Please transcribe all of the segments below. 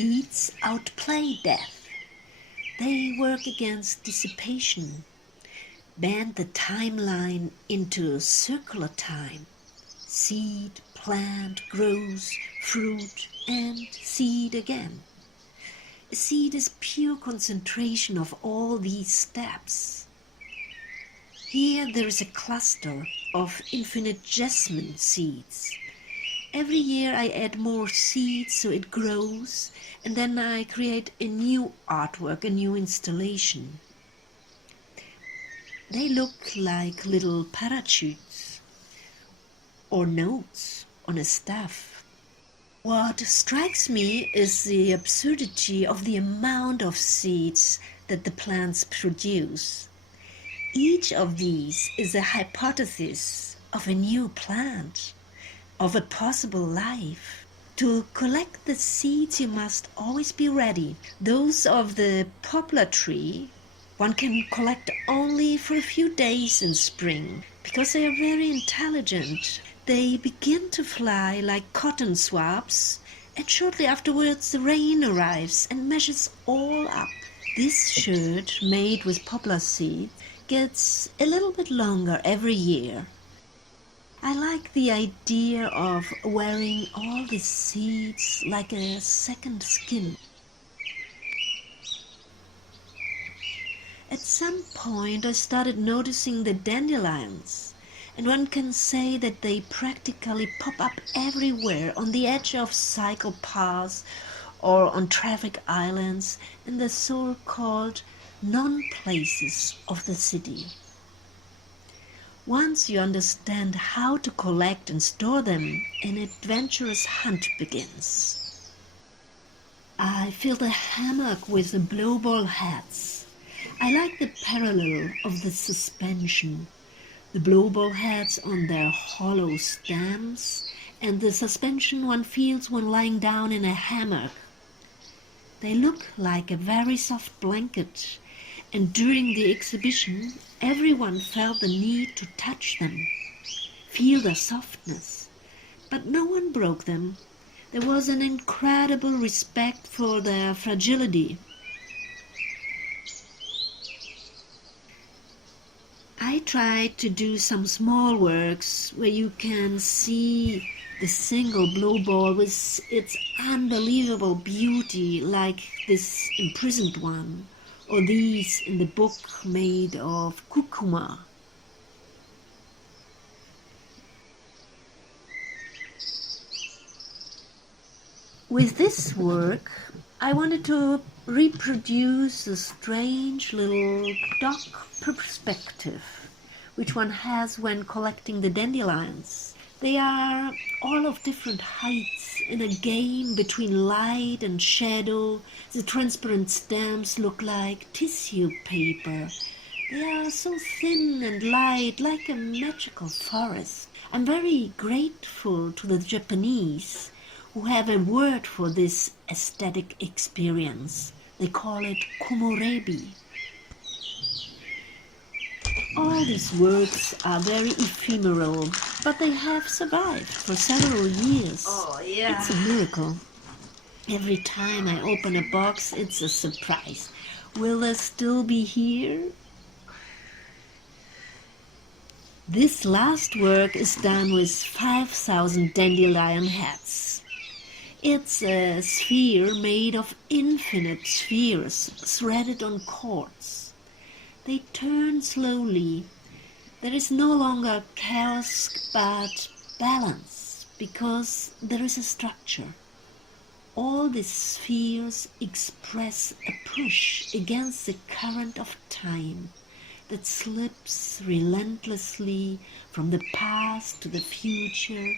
Seeds outplay death. They work against dissipation, bend the timeline into circular time. Seed, plant, grows, fruit, and seed again. A seed is pure concentration of all these steps. Here there is a cluster of infinite jasmine seeds. Every year I add more seeds so it grows, and then I create a new artwork, a new installation. They look like little parachutes or notes on a staff. What strikes me is the absurdity of the amount of seeds that the plants produce. Each of these is a hypothesis of a new plant, of a possible life. To collect the seeds you must always be ready. Those of the poplar tree one can collect only for a few days in spring, because they are very intelligent. They begin to fly like cotton swabs, and shortly afterwards the rain arrives and measures all up. This shirt, made with poplar seeds, gets a little bit longer every year. I like the idea of wearing all the seeds like a second skin. At some point I started noticing the dandelions, and one can say that they practically pop up everywhere, on the edge of cycle paths or on traffic islands in the so-called non-places of the city. Once you understand how to collect and store them, an adventurous hunt begins. I filled a hammock with the blowball heads. I like the parallel of the suspension. The blowball heads on their hollow stems, and the suspension one feels when lying down in a hammock. They look like a very soft blanket, and during the exhibition everyone felt the need to touch them, feel their softness, but no one broke them. There was an incredible respect for their fragility. I tried to do some small works where you can see the single blowball with its unbelievable beauty, like this imprisoned one, or these in the book made of curcuma. With this work, I wanted to reproduce the strange little dog perspective which one has when collecting the dandelions. They are all of different heights in a game between light and shadow. The transparent stems look like tissue paper. They are so thin and light, like a magical forest. I'm very grateful to the Japanese who have a word for this aesthetic experience. They call it komorebi. All these works are very ephemeral, but they have survived for several years. Oh, yeah. It's a miracle. Every time I open a box, it's a surprise. Will they still be here? This last work is done with 5,000 dandelion heads. It's a sphere made of infinite spheres threaded on cords. They turn slowly. There is no longer chaos but balance, because there is a structure. All these spheres express a push against the current of time that slips relentlessly from the past to the future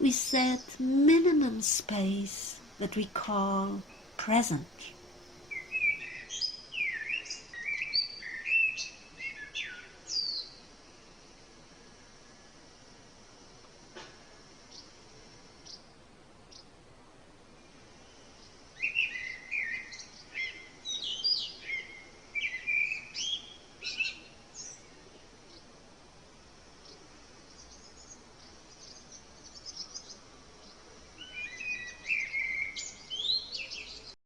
with that minimum space that we call present.